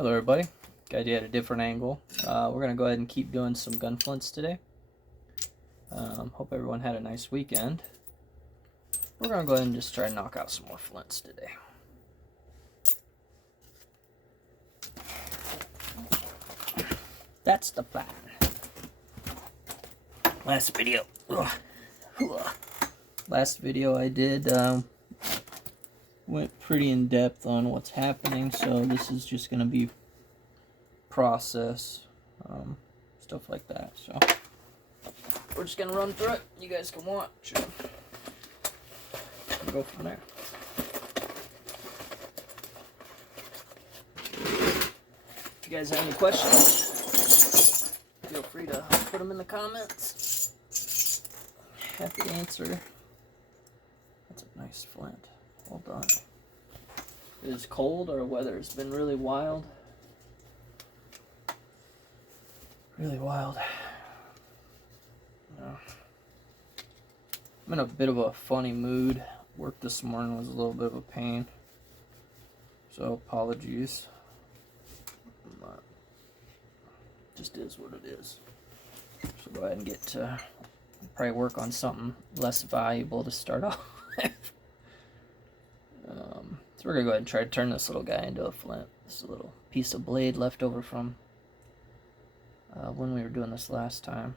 Hello everybody, got you at a different angle. We're going to go ahead and keep doing some gun flints today. Hope everyone had a nice weekend. We're going to go ahead and just try to knock out some more flints today. That's the plan. Last video I did went pretty in depth on what's happening, so this is just going to be process, stuff like that. So we're just going to run through it. You guys can watch and go from there. If you guys have any questions, feel free to put them in the comments. Happy to answer. That's a nice flint. Well done. It is cold. Our weather has been really wild. Really wild. I'm in a bit of a funny mood. Work this morning was a little bit of a pain. So apologies. But just is what it is. So go ahead and get to probably work on something less valuable to start off with. So we're going to go ahead and try to turn this little guy into a flint. This is a little piece of blade left over from when we were doing this last time.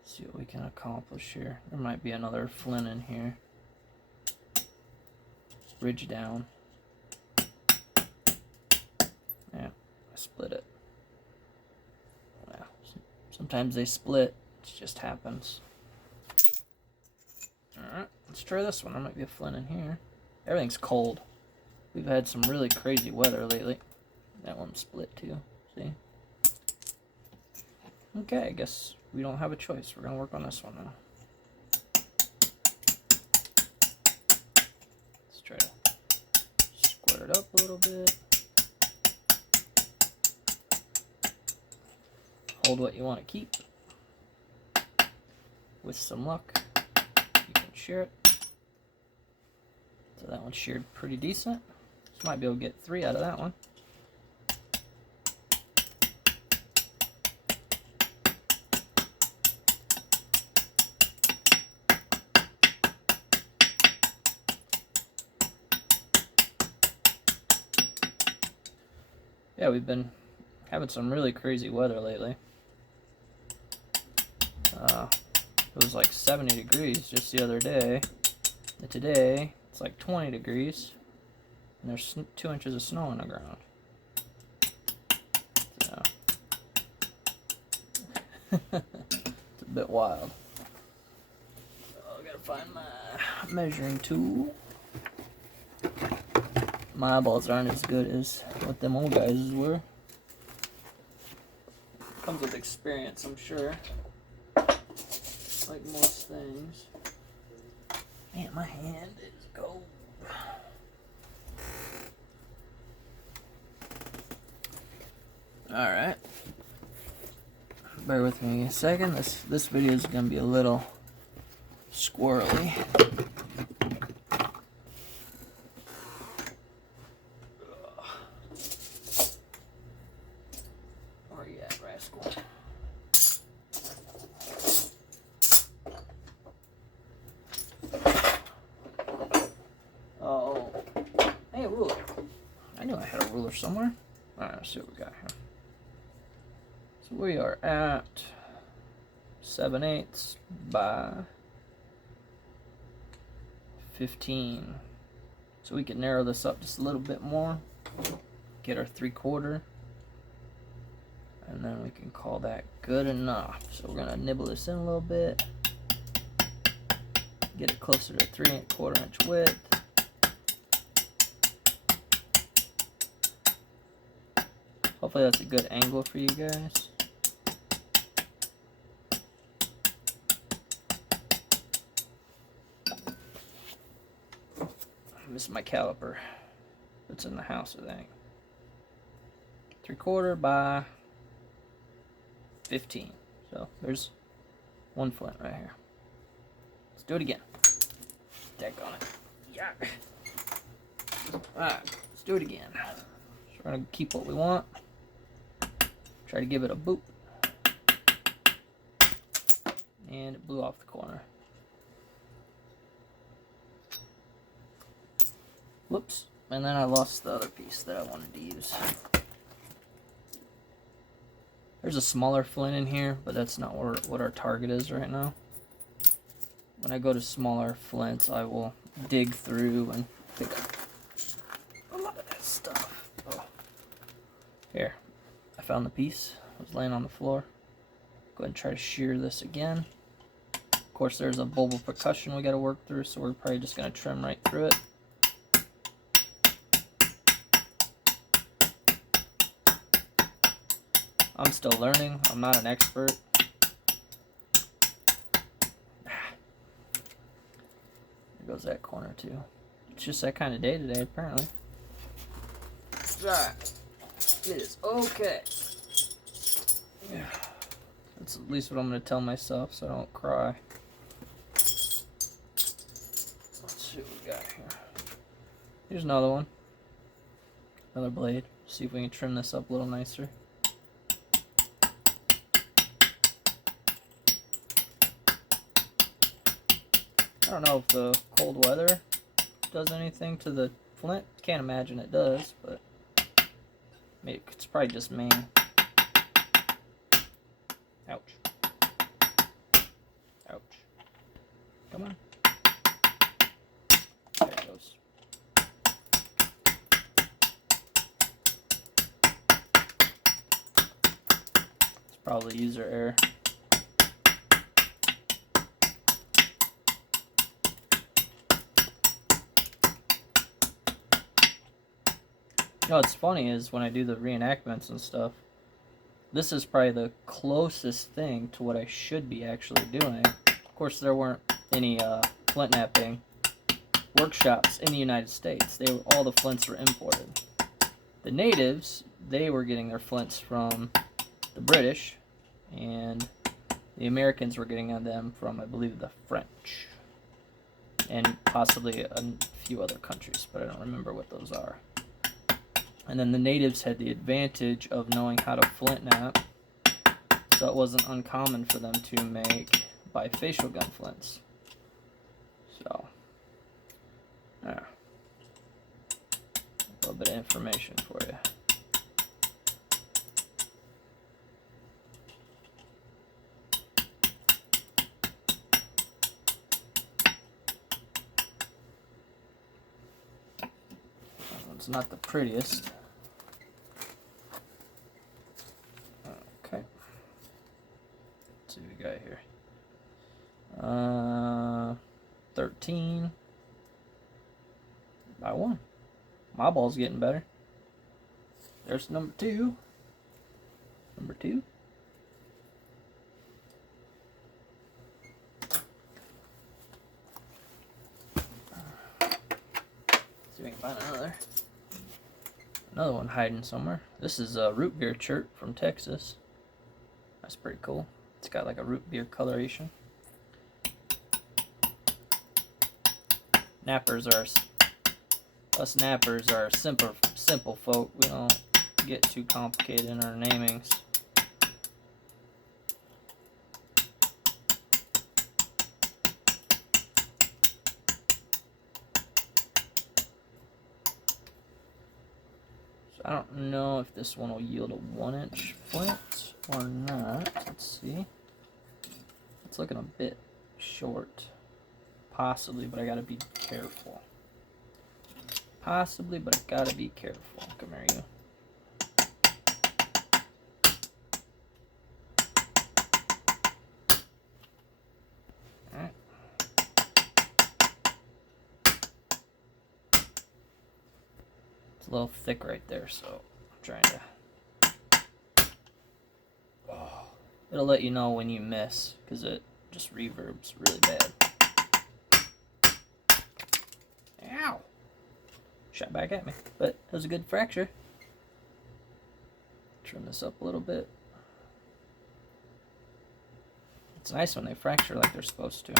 Let's see what we can accomplish here. There might be another flint in here. Ridge down. Yeah, I split it. Yeah, sometimes they split. It just happens. Alright, let's try this one. There might be a flint in here. Everything's cold. We've had some really crazy weather lately. That one split too. See? Okay, I guess we don't have a choice. We're going to work on this one now. Let's try to square it up a little bit. Hold what you want to keep. With some luck, you can shear it. So that one's sheared pretty decent. Just might be able to get 3 out of that one. Yeah, we've been having some really crazy weather lately. It was like 70 degrees just the other day. And today, it's like 20 degrees. And there's 2 inches of snow on the ground. So, it's a bit wild. Oh, I gotta find my measuring tool. My eyeballs aren't as good as what them old guys were. Comes with experience, I'm sure. Like most things. Man, my hand is gold. Alright. Bear with me a second. This video is gonna be a little squirrely. Where you at, rascal? Oh, hey, a ruler. I knew I had a ruler somewhere. Alright, let's see what we got here. So we are at 7/8 by 15. So we can narrow this up just a little bit more. Get our 3/4. And then we can call that good enough. So we're gonna nibble this in a little bit. Get it closer to 3¼ inch width. Hopefully that's a good angle for you guys. This is my caliper. It's in the house, I think. 3/4 by 15. So there's one flint right here. Let's do it again. Deck on it. Yeah. Alright, let's do it again. We're gonna keep what we want. Try to give it a boop. And it blew off the corner. Whoops. And then I lost the other piece that I wanted to use. There's a smaller flint in here, but that's not what our target is right now. When I go to smaller flints, I will dig through and pick up a lot of that stuff. Oh. Here, I found the piece. It was laying on the floor. Go ahead and try to shear this again. Of course, there's a bulb of percussion we got to work through, so we're probably just going to trim right through it. I'm still learning. I'm not an expert. There goes that corner too. It's just that kind of day today, apparently. Alright. It is okay. Yeah. That's at least what I'm going to tell myself so I don't cry. Let's see what we got here. Here's another one. Another blade. See if we can trim this up a little nicer. I don't know if the cold weather does anything to the flint. Can't imagine it does, but maybe it's probably just me. Ouch. Ouch. Come on. There it goes. It's probably user error. You know, what's funny is when I do the reenactments and stuff, this is probably the closest thing to what I should be actually doing. Of course, there weren't any flint knapping workshops in the United States. All the flints were imported. The natives, they were getting their flints from the British, and the Americans were getting them from, I believe, the French, and possibly a few other countries, but I don't remember what those are. And then the natives had the advantage of knowing how to flint knap, so it wasn't uncommon for them to make bifacial gun flints. So, yeah. A little bit of information for you. That one's not the prettiest. Okay. Let's see what we got here. 13 by 1. My ball's getting better. There's number 2. Number 2. See if we can find another one hiding somewhere. This is a root beer chert from Texas. That's pretty cool. It's got like a root beer coloration. Us nappers are simple folk. We don't get too complicated in our namings. So I don't know if this one will yield a 1-inch flint or not. Let's see. It's looking a bit short. Possibly, but I gotta be careful. Possibly, but I gotta be careful. Come here, you. Alright. It's a little thick right there, so I'm trying to... Oh. It'll let you know when you miss, because it just reverbs really bad. Ow! Shot back at me, but it was a good fracture. Trim this up a little bit. It's nice when they fracture like they're supposed to.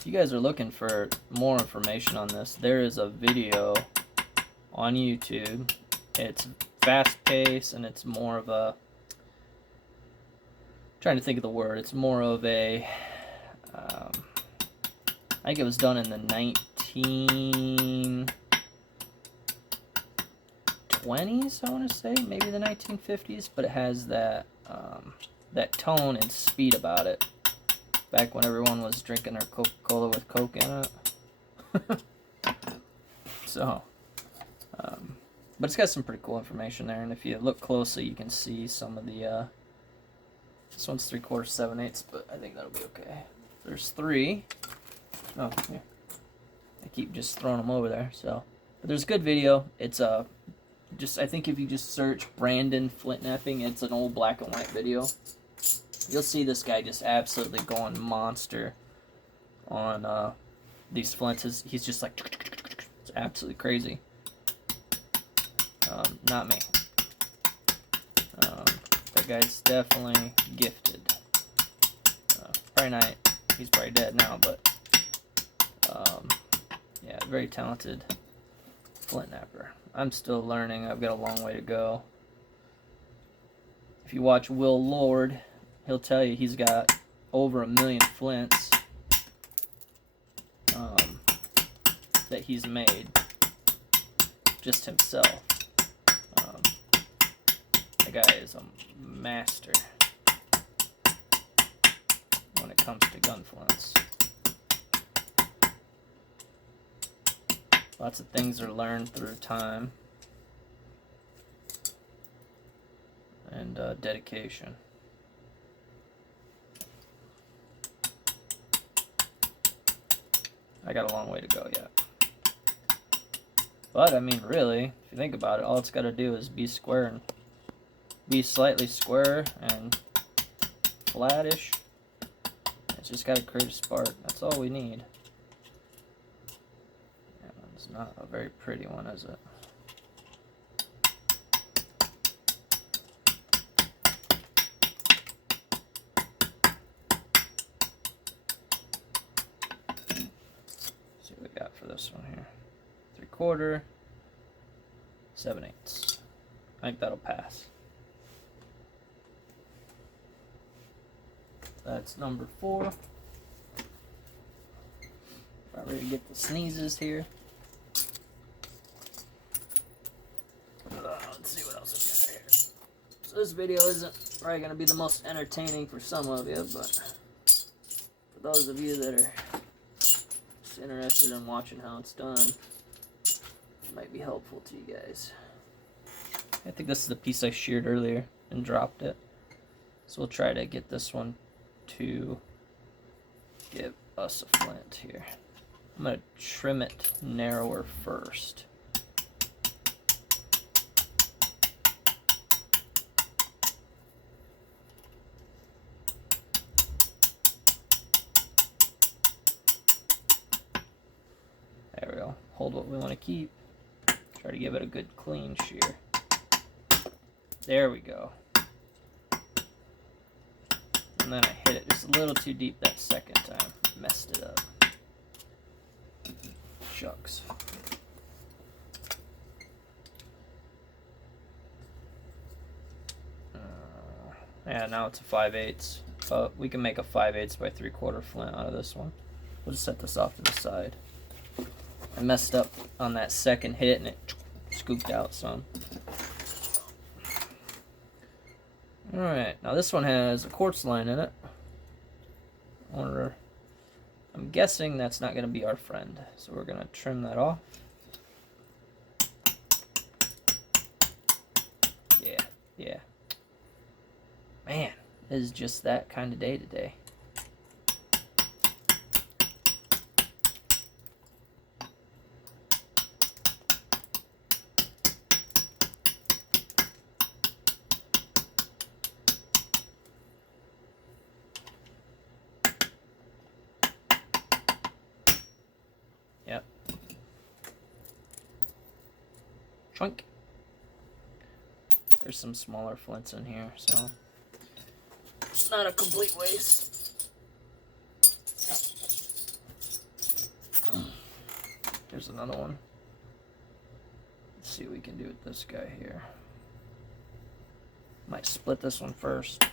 if you guys are looking for more information on this, there is a video on YouTube. It's fast paced and it's more of a, trying to think of the word, it's more of a, I think it was done in the 1920s, I want to say, maybe the 1950s, but it has that that tone and speed about it. Back when everyone was drinking their Coca-Cola with Coke in it. So, but it's got some pretty cool information there, and if you look closely, you can see some of the. This one's 3/4 7/8, but I think that'll be okay. There's 3. Oh, here. I keep just throwing them over there. So, but there's a good video. It's just, I think if you just search Brandon flint knapping, it's an old black and white video. You'll see this guy just absolutely going monster on these flints. He's just like, it's absolutely crazy. Not me. That guy's definitely gifted. Probably not, he's probably dead now, but yeah, very talented flint knapper. I'm still learning. I've got a long way to go. If you watch Will Lord, he'll tell you he's got over 1 million flints that he's made just himself. The guy is a master when it comes to gun flints. Lots of things are learned through time and dedication. I got a long way to go yet. But, I mean, really, if you think about it, all it's got to do is be square and be slightly square and flattish. It's just got to create a spark. That's all we need. Yeah, it's not a very pretty one, is it? See what we got for this one here. 3/4 7/8. I think that'll pass. That's number 4. About ready to get the sneezes here. Let's see what else we got here. So this video isn't probably going to be the most entertaining for some of you, but for those of you that are just interested in watching how it's done, it might be helpful to you guys. I think this is the piece I sheared earlier and dropped it. So we'll try to get this one to give us a flint here. I'm going to trim it narrower first. There we go. Hold what we want to keep. Try to give it a good clean shear. There we go. And then I hit it just a little too deep that second time. Messed it up. Shucks. Yeah, now it's a 5/8. But we can make a 5/8 by 3/4 flint out of this one. We'll just set this off to the side. I messed up on that second hit and it scooped out some. Alright, now this one has a quartz line in it. Or I'm guessing that's not going to be our friend. So we're going to trim that off. Yeah. Man, it is just that kind of day today. Yep. Chunk. There's some smaller flints in here, so it's not a complete waste. Here's another one. Let's see what we can do with this guy here. Might split this one first.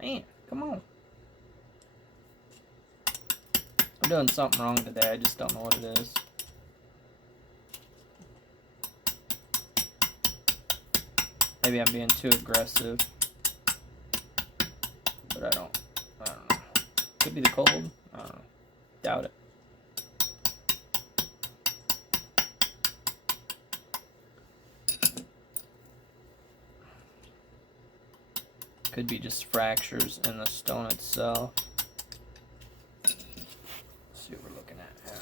Man, come on. I'm doing something wrong today, I just don't know what it is. Maybe I'm being too aggressive. But I don't know. Could be the cold. I don't know. Doubt it. Could be just fractures in the stone itself. Let's see what we're looking at here.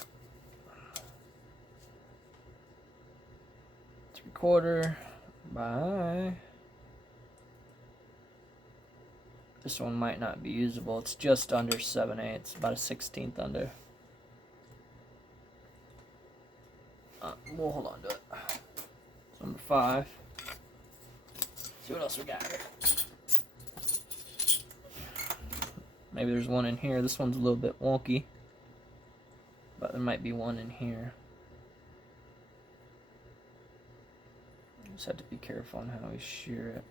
3/4 by. This one might not be usable. It's just under 7/8, about a 1/16 under. We'll hold on to it. It's number 5. See what else we got here. Maybe there's one in here. This one's a little bit wonky, but there might be one in here. Just have to be careful on how we shear it.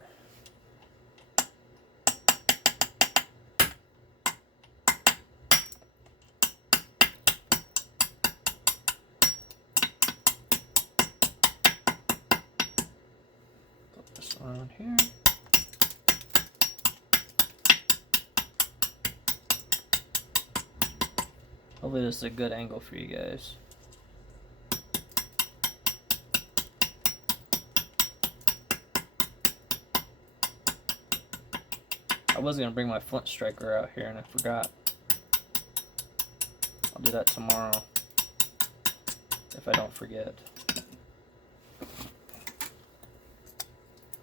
Put this around here. Hopefully this is a good angle for you guys. I was going to bring my flint striker out here and I forgot. I'll do that tomorrow if I don't forget.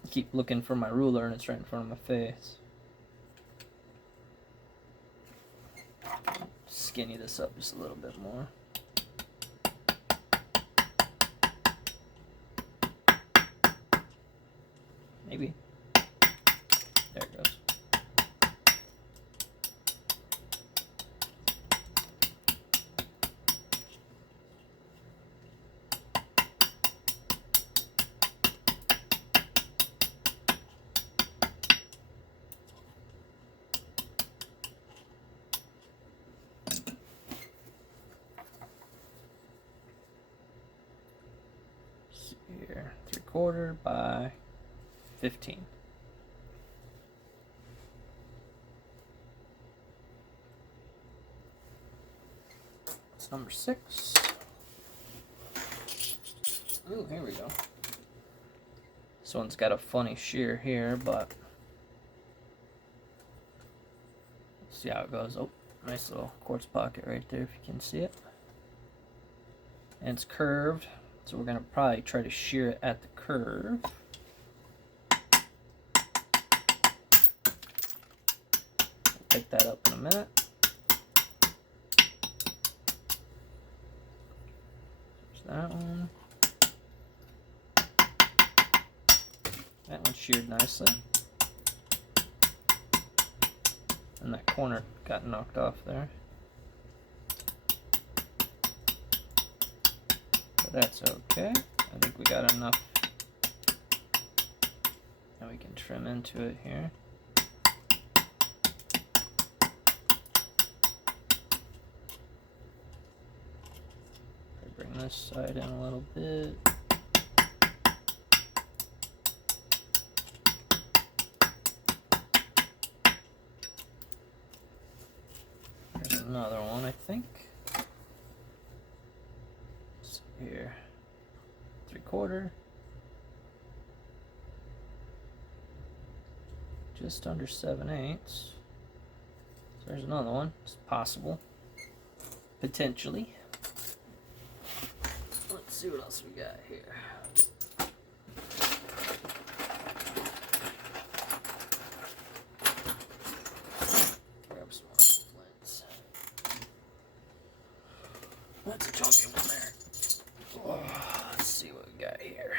I keep looking for my ruler and it's right in front of my face. Skinny this up just a little bit more. Maybe. There it goes. Here, 3/4 by 15. That's number 6. Ooh, here we go. This one's got a funny shear here, but let's see how it goes. Oh, nice little quartz pocket right there if you can see it. And it's curved. So we're going to probably try to shear it at the curve. We'll pick that up in a minute. There's that one. That one sheared nicely. And that corner got knocked off there. That's okay. I think we got enough. Now we can trim into it here. Bring this side in a little bit. There's another one, I think. Here, 3/4, just under 7/8. So there's another one. It's possible, potentially. Let's see what else we got here. Grab some more flints. That's a chunky one there. Let's see what we got here.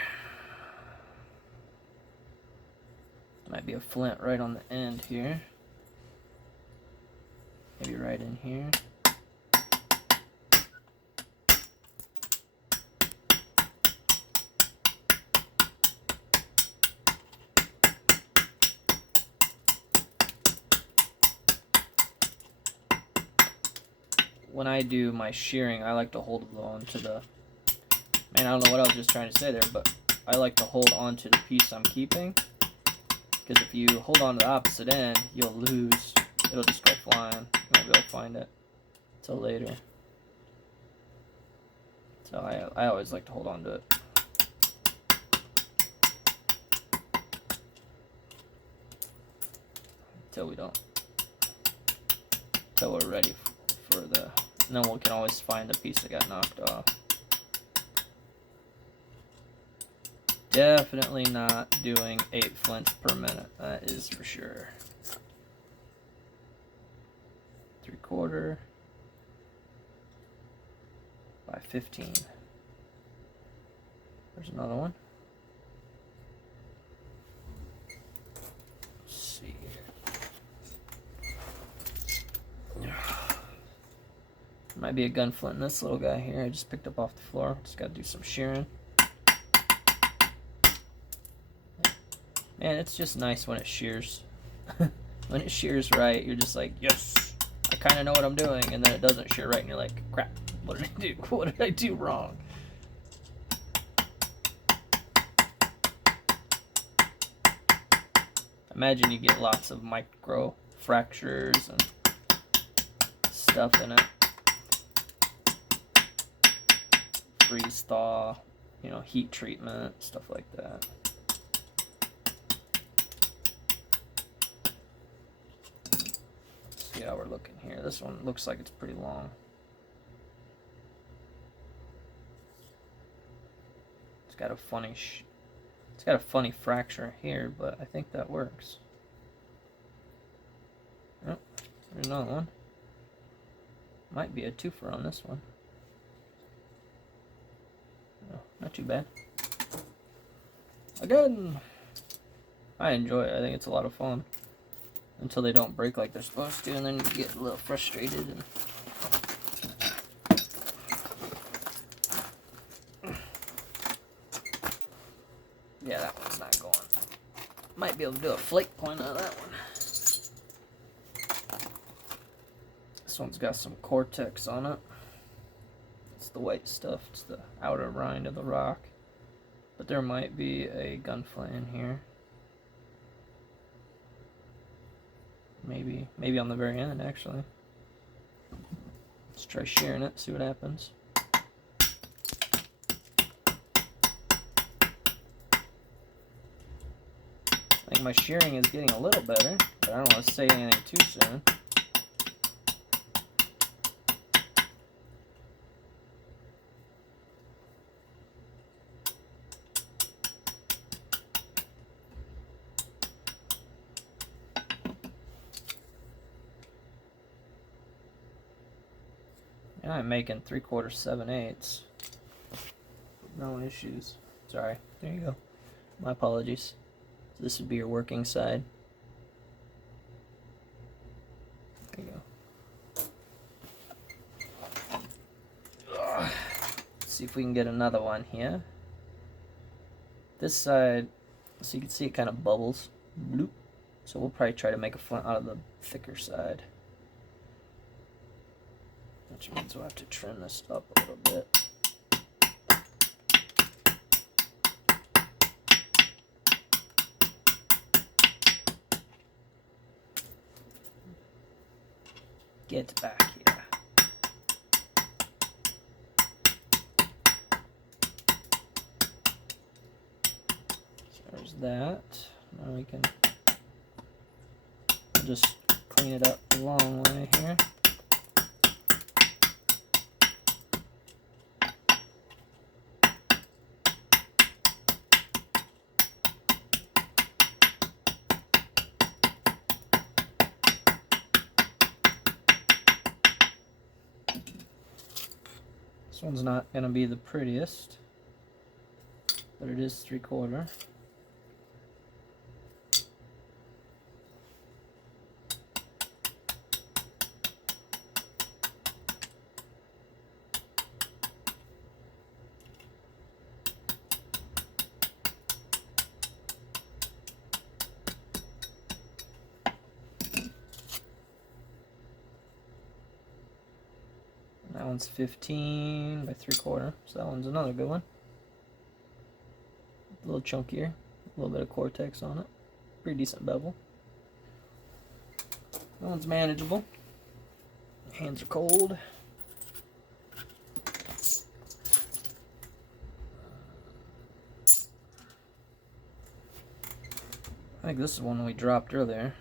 Might be a flint right on the end here. maybe right in here. When I do my shearing, I like to hold on to the, man, I don't know what I was just trying to say there, but I like to hold on to the piece I'm keeping, because if you hold on to the opposite end, you'll lose, it'll just go flying, you won't be able to find it till later. So I always like to hold on to it. Until we're ready for the, and then we can always find the piece that got knocked off. Definitely not doing 8 flints per minute, that is for sure. 3/4 by 15. There's another one. Let's see here. Might be a gunflint in this little guy here. I just picked up off the floor. Just got to do some shearing. Man, it's just nice when it shears. When it shears right, you're just like, yes, I kind of know what I'm doing. And then it doesn't shear right, and you're like, crap, what did I do? What did I do wrong? Imagine you get lots of micro fractures and stuff in it. Freeze thaw, you know, heat treatment, stuff like that. Let's see how we're looking here. This one looks like it's pretty long. It's got a funny fracture here, but I think that works. Oh, there's another one. Might be a twofer on this one. Oh, not too bad. Again, I enjoy it. I think it's a lot of fun. Until they don't break like they're supposed to, and then you get a little frustrated. And yeah, that one's not going. Might be able to do a flake point out of that one. This one's got some cortex on it. It's the white stuff. It's the outer rind of the rock. But there might be a gunflint in here. Maybe on the very end, actually. Let's try shearing it, see what happens. I think my shearing is getting a little better, but I don't want to say anything too soon. And I'm making 3/4 7/8. No issues. Sorry. There you go. My apologies. So this would be your working side. There you go. Let's see if we can get another one here. This side, so you can see it kind of bubbles. Bloop. So we'll probably try to make a flint out of the thicker side. Which means we'll have to trim this up a little bit. Get back here. So there's that. Now we can just clean it up the long way here. This one's not going to be the prettiest, but it is 3/4. That one's 15 by 3/4, so that one's another good one. A little chunkier, a little bit of cortex on it. Pretty decent bevel. That one's manageable. Hands are cold. I think this is one we dropped earlier.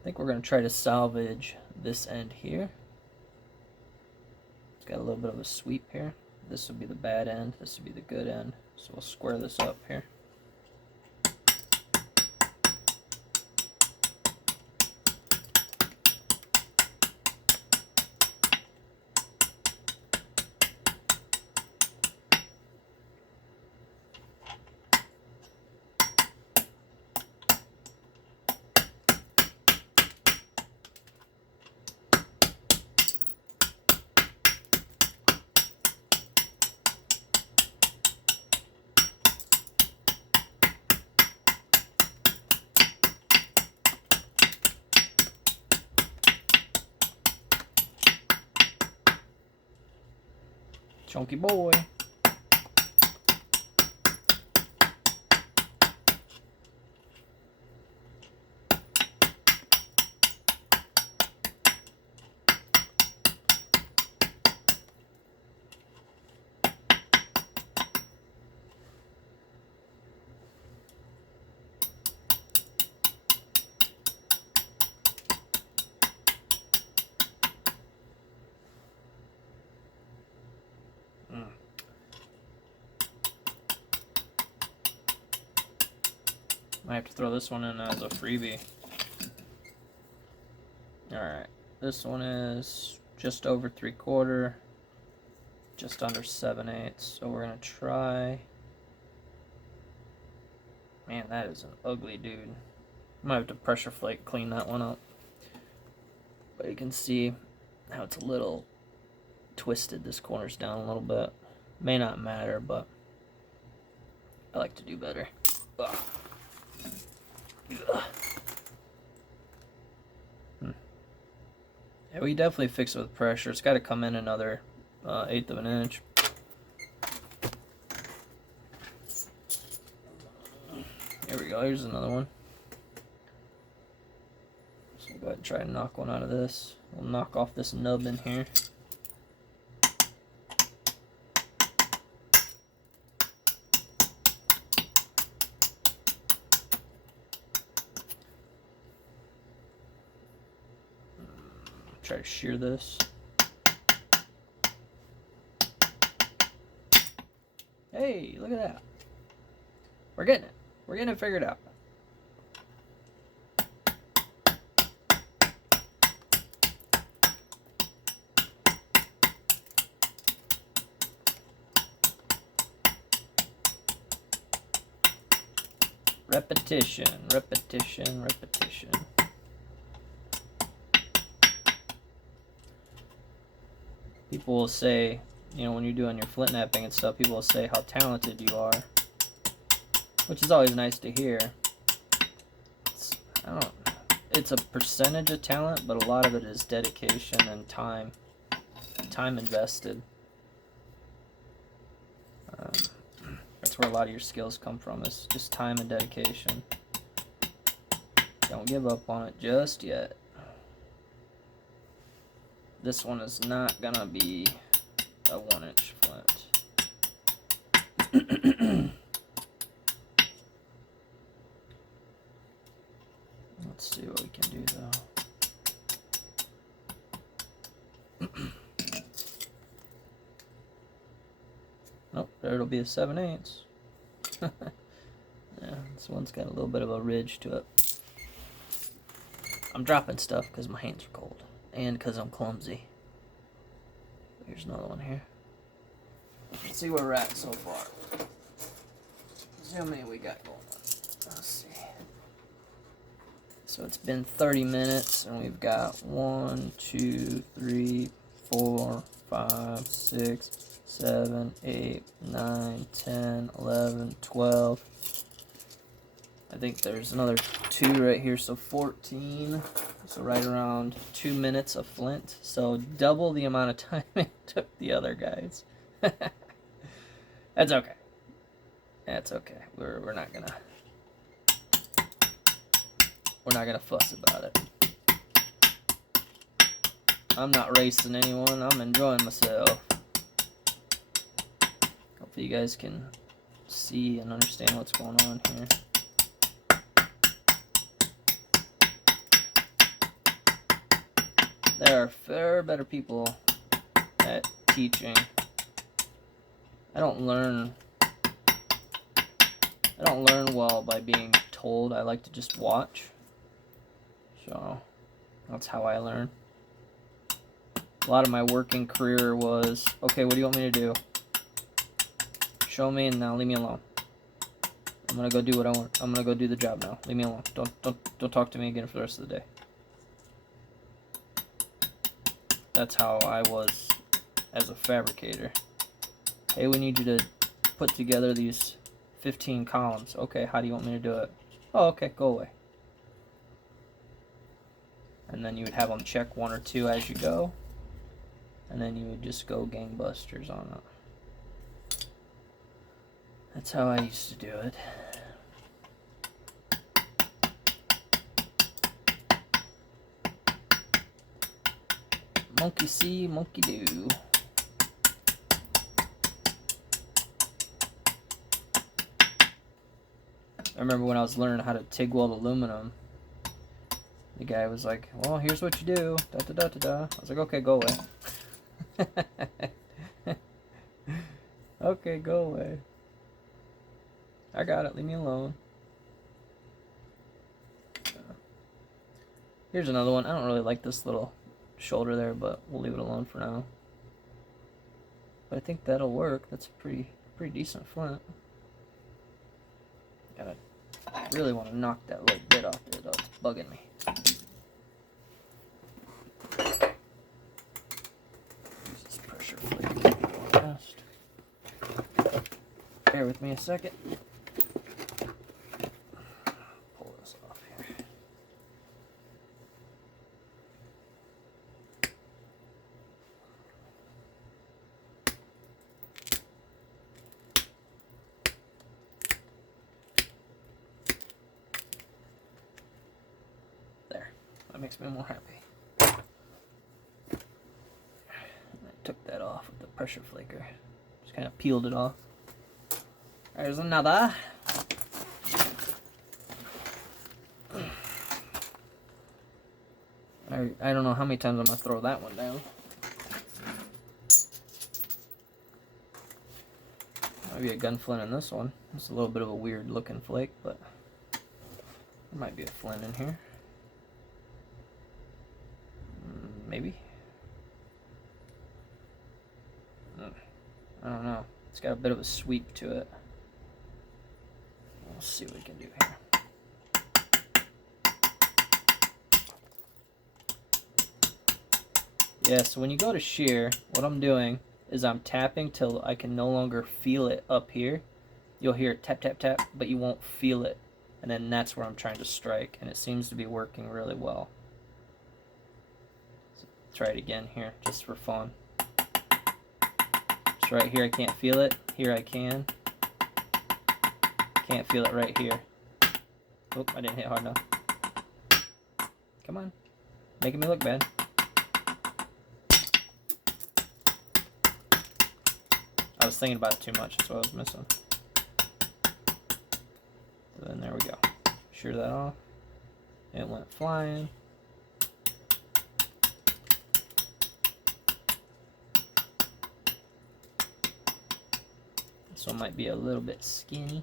I think we're going to try to salvage this end here. It's got a little bit of a sweep here. This would be the bad end, this would be the good end. So we'll square this up here. Chunky boy. Might have to throw this one in as a freebie. Alright, this one is just over 3/4, just under 7/8. So we're going to try. Man, that is an ugly dude. Might have to pressure flake clean that one up. But you can see how it's a little twisted. This corner's down a little bit. May not matter, but I like to do better. Ugh. Yeah, we definitely fix it with pressure. It's got to come in another 1/8 of an inch. Here we go. Here's another one. So we'll go ahead and try to knock one out of this. We'll knock off this nub in here. Try to shear this. Hey, look at that. We're getting it. We're getting it figured out. Repetition, repetition, repetition. People will say, you know, when you're doing your flint knapping and stuff, people will say how talented you are, which is always nice to hear. It's a percentage of talent, but a lot of it is dedication and time invested. That's where a lot of your skills come from, is just time and dedication. Don't give up on it just yet. This one is not gonna be a 1-inch flint. Let's see what we can do though. Nope, there it'll be a 7/8. Yeah, this one's got a little bit of a ridge to it. I'm dropping stuff because my hands are cold. And because I'm clumsy. Here's another one here. Let's see where we're at so far. Let's see how many we got going on. Let's see. So it's been 30 minutes, and we've got 1, 2, 3, 4, 5, 6, 7, 8, 9, 10, 11, 12. I think there's another 2 right here, so 14. So right around 2 minutes of flint. So double the amount of time it took the other guys. That's okay. That's okay. We're not gonna fuss about it. I'm not racing anyone. I'm enjoying myself. Hopefully you guys can see and understand what's going on here. There are far better people at teaching. I don't learn well by being told. I like to just watch. So that's how I learn. A lot of my working career was, okay, what do you want me to do? Show me and now leave me alone. I'm gonna go do what I want. I'm gonna go do the job now. Leave me alone. Don't talk to me again for the rest of the day. That's how I was as a fabricator. Hey, we need you to put together these 15 columns. Okay, how do you want me to do it? Oh, okay, go away. And then you would have them check 1 or 2 as you go. And then you would just go gangbusters on it. That's how I used to do it. Monkey see, monkey do. I remember when I was learning how to TIG weld aluminum, the guy was like, well, here's what you do. Da da da da da. I was like, okay, go away. Okay, go away. I got it. Leave me alone. Here's another one. I don't really like this little shoulder there, but we'll leave it alone for now. But I think that'll work. That's a pretty decent flint. Gotta really want to knock that little bit off there, though. It's bugging me. Use this pressure flake fast. Bear with me a second. Pull this off here. There. That makes me more happy. I took that off with the pressure flaker. Just kind of peeled it off. There's another. I don't know how many times I'm going to throw that one down. Maybe a gunflint in this one. It's a little bit of a weird looking flake, but there might be a flint in here. Maybe. I don't know. It's got a bit of a sweep to it. We'll see what we can do here. Yeah, so when you go to shear, what I'm doing is I'm tapping till I can no longer feel it up here. You'll hear it tap, tap, tap, but you won't feel it. And then that's where I'm trying to strike, and it seems to be working really well. So try it again here, just for fun. So right here I can't feel it. Here I can. Can't feel it right here. Oop, I didn't hit hard enough. Come on. Making me look bad. I was thinking about it too much, that's what I was missing. So then there we go. Shear that off. It went flying. This one might be a little bit skinny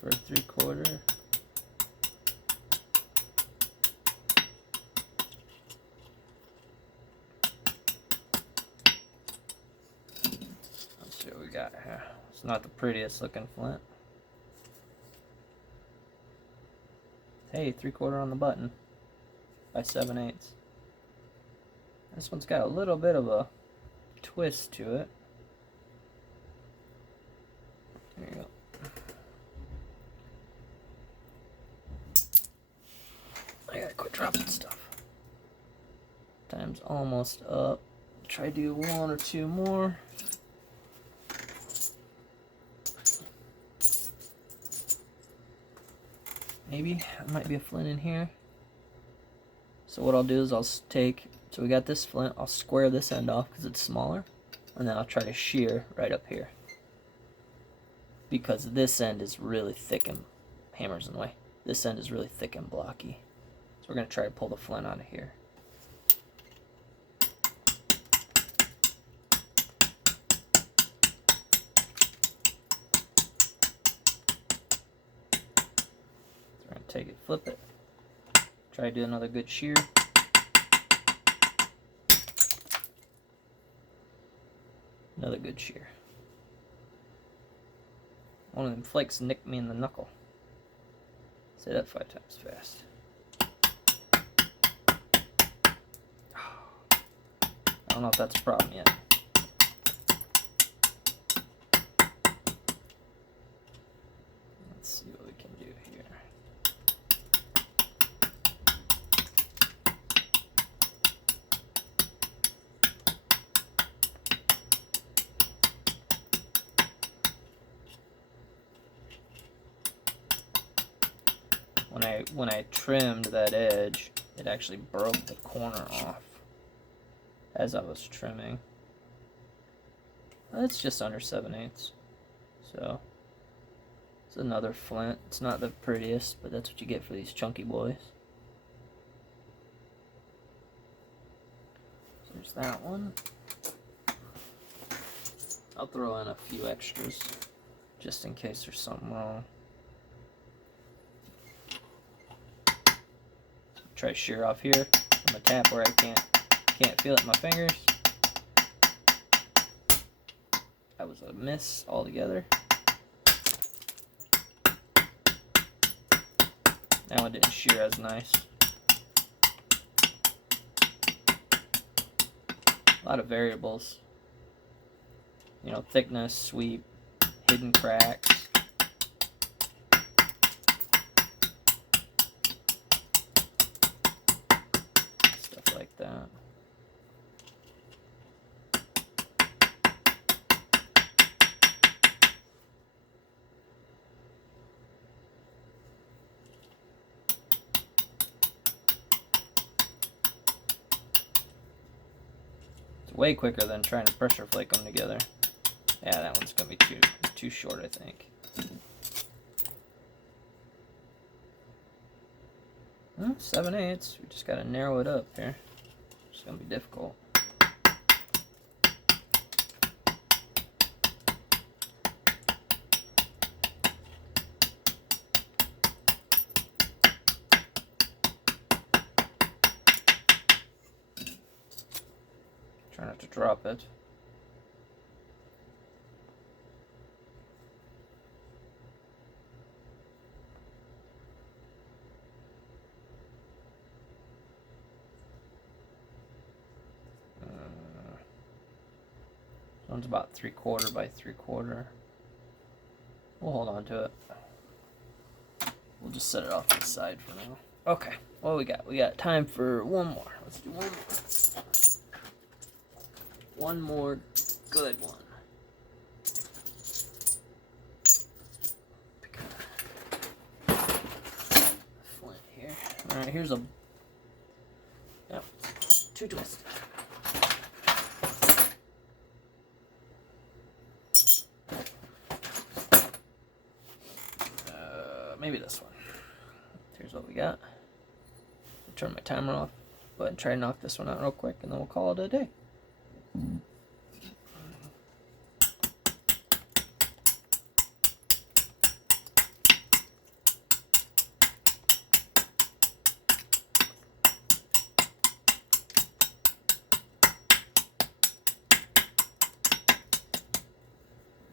for a 3/4. Let's see what we got here. It's not the prettiest looking flint. Hey, 3/4 on the button by 7/8. This one's got a little bit of a twist to it. There you go. I gotta quit dropping stuff. Time's almost up. Try to do 1 or 2 more. Maybe. There might be a flint in here. So what I'll do is I'll take, so we got this flint, I'll square this end off because it's smaller. And then I'll try to shear right up here. Because this end is really thick and hammer's in the way. This end is really thick and blocky. So we're going to try to pull the flint out of here. So we're going to take it, flip it. Try to do another good shear. Another good shear. One of them flakes nicked me in the knuckle. Say that 5 times fast. I don't know if that's a problem yet. Let's see what we can do here. When I trimmed that edge, it actually broke the corner off as I was trimming. It's just under 7/8. So it's another flint. It's not the prettiest, but that's what you get for these chunky boys. So there's that one. I'll throw in a few extras just in case there's something wrong. Try to shear off here. I'm gonna tap where I can't feel it in my fingers. That was a miss altogether. That one didn't shear as nice. A lot of variables. You know, thickness, sweep, hidden cracks. Like that. It's way quicker than trying to pressure flake them together. Yeah, that one's gonna be too short, I think. 7/8. We just gotta narrow it up here. It's gonna be difficult. Try not to drop it. One's about 3/4 by 3/4. We'll hold on to it. We'll just set it off to the side for now. Okay, what we got? We got time for one more. Let's do one more. One more good one. Pick up flint here. All right, here's a. Yep, too twisted. Maybe this one. Here's what we got. I'll turn my timer off. Go ahead and try to knock this one out real quick, and then we'll call it a day.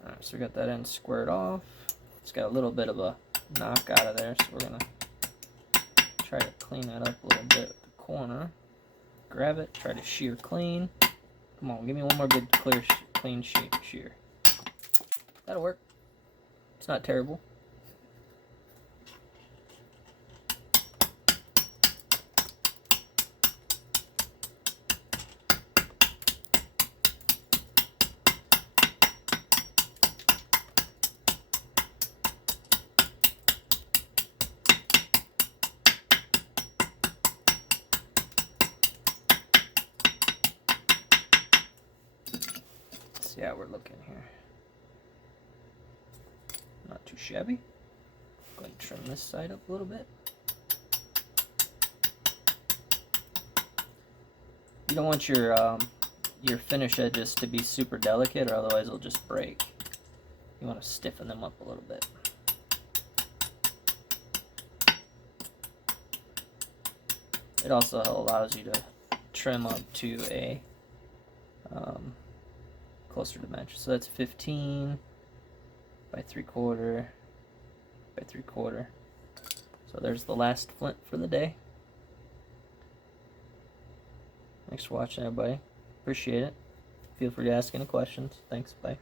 Alright, so we got that end squared off. It's got a little bit of a knock out of there, so we're gonna try to clean that up a little bit at the corner. Grab it, try to shear clean. Come on, give me one more good clean shear. That'll work. It's not terrible. see how we're looking here. Not too shabby. Go ahead and trim this side up a little bit. You don't want your finish edges to be super delicate, or otherwise they'll just break. You want to stiffen them up a little bit. It also allows you to trim up to a closer dimension. So that's 15 by 3/4 by 3/4. So there's the last flint for the day. Thanks for watching, everybody. Appreciate it. Feel free to ask any questions. Thanks. Bye.